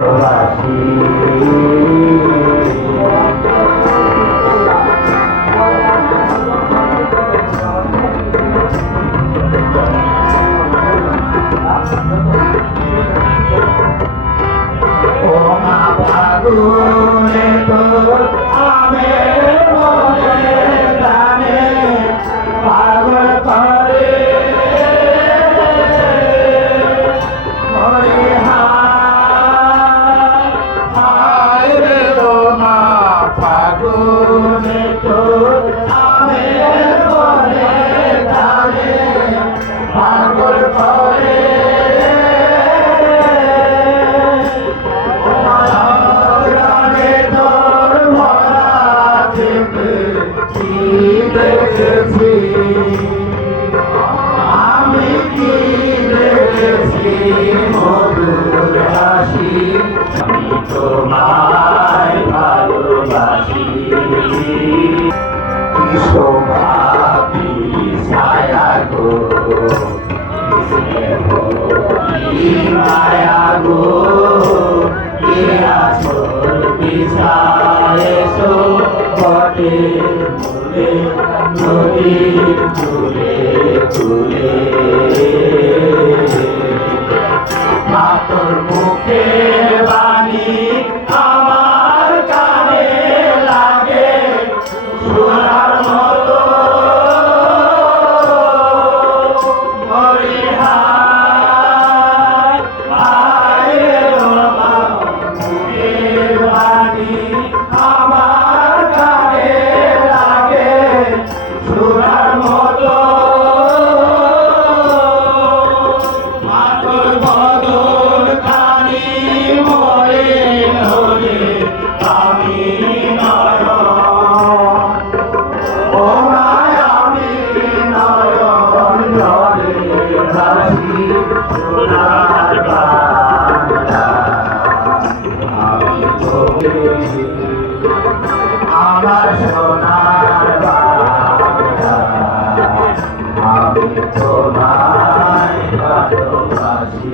আমি কি দেখেছি মধুর হাসি, আমি তোমায় ভালোবাসি। কি শোভা কি ছায়া গো, কি মায়া গো, কি আঁচল বিছায়েছো বটের মূলে, নদীর তুলে তুলে। তোর মুখের বাণী আমার কানে লাগে সোনার মতো, মুখের বাণী আমার কানে লাগে সোনার মতো। মাতর বদন খানি মলিন হলে আমি নয়ন, ও মায় আমি নয়ন জলে ভাসি সোনার বাংলা। আমি তোকে আমার সোনার বাংলা, আমি তোমায় ভালোবাসি।